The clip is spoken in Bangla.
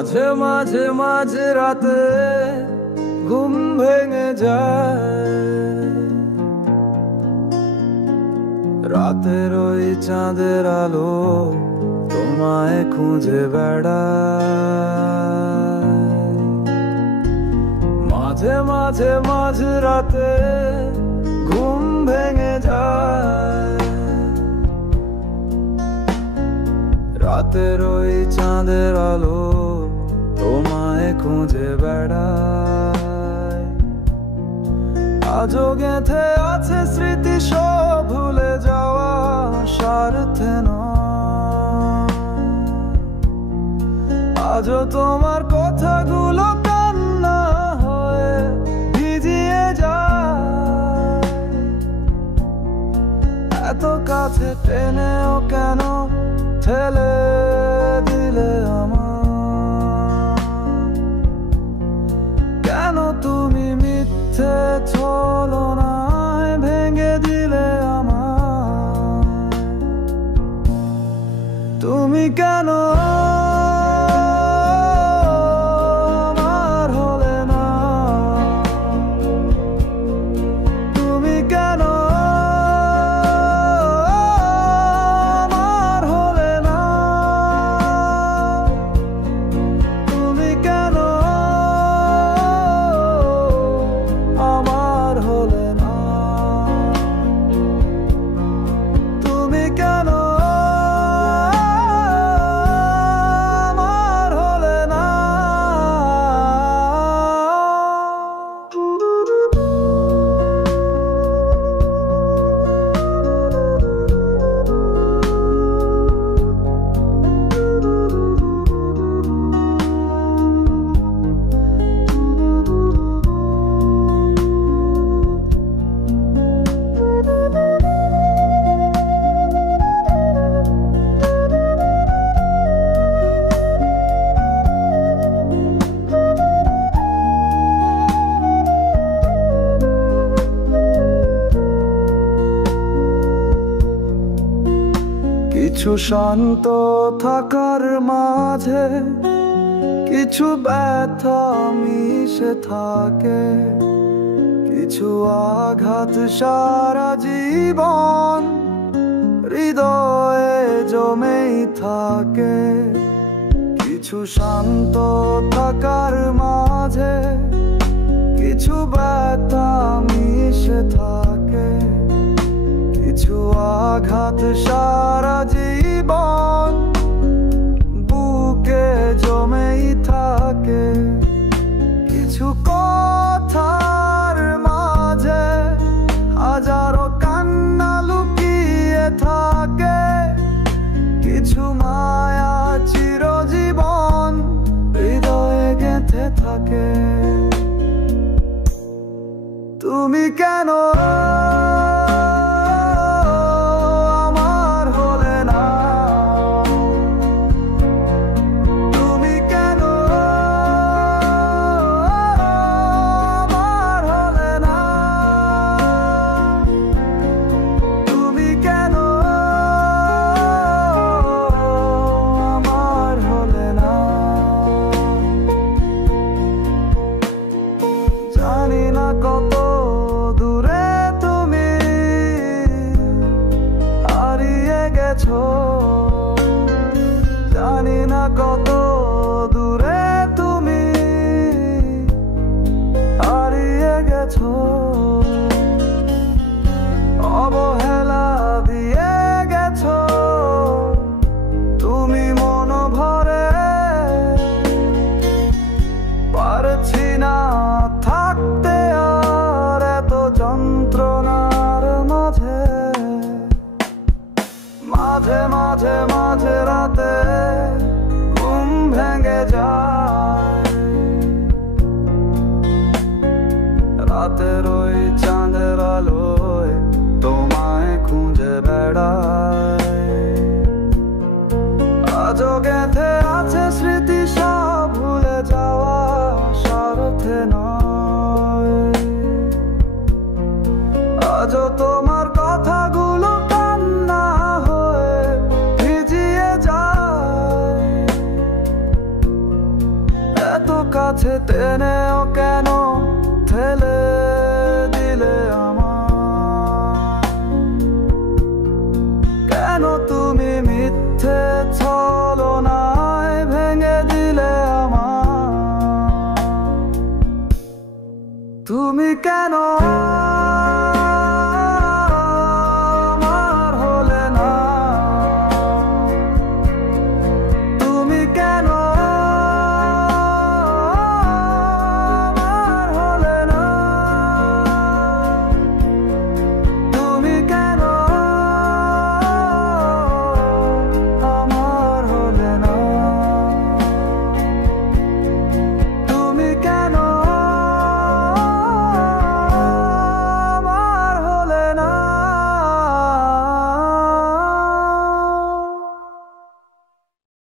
মাঝে মাঝে মাঝ রাতে ঘুম ভেঙে যায়, রাতের ওই চাঁদের আলো তোমায় খুঁজে বেড়ায়। মাঝে মাঝে মাঝ রাতে ঘুম ভেঙে যায়, রাতের ওই চাঁদের আলো তোমায় খুঁজে বেড়ায়। আজও গেঁথে আছে স্মৃতি সব ভুলে যাওয়া স্বার্থে নয়। আজও তোমার কথাগুলো কান্না হয়ে ভিজিয়ে যায়। এত কাছে টেনেও কেন ঠেলে দিলে আমার? কেন তুমি মিথ্যে ছলনায় ভেঙে দিলে আমার? তুমি কেন আমার হলে না? তুমি কেন আমার হলে না? তুমি কেন আমার হলে না? তুমি কেন আমার হলে না? কিছু শান্ত থাকার মাঝে কিছু ব্যথা মিশে থাকে, কিছু আঘাত সারা জীবন হৃদয়ে জমেই থাকে। কিছু শান্ত থাকার মাঝে কিছু ব্যথা মিশে থাকে, কিছু আঘাত সারা জীবন বুকে জমেই থাকে। কিছু কথার মাঝে হাজারো কান্না লুকিয়ে থাকে, কিছু মায়া চিরজীবন হৃদয়ে গেঁথে থাকে। তুমি কেন আমার হলে না? তুমি কেন আমার হলে না? তুমি কেন আমার হলে না? জানি না কত দূরে তুমি হারিয়ে গেছো, জানি না কত দূরে তুমি হারিয়ে গেছো। অবহেলা দিয়ে গেছো তুমি মন ভরে, পারছি না থাকতে আর এত যন্ত্রণার মাঝে। মাঝে মাঝে মাঝে রাতে ঘুম ভেঙে যায়, রাতের ওই চাঁদের আলোয় তোমায় খুঁজে বেড়ায়। আজও গেঁথে আছে স্মৃতি সব ভুলে যাওয়া স্বার্থে নয়। আজও তোমার কথাগুলো কান্না হয়ে ভিজিয়ে যায়। টেনেও কেন ঠেলে দিলে আমায়? কেন তুমি মিথ্যে ছলনায় ভেঙে দিলে আমায়? তুমি কেন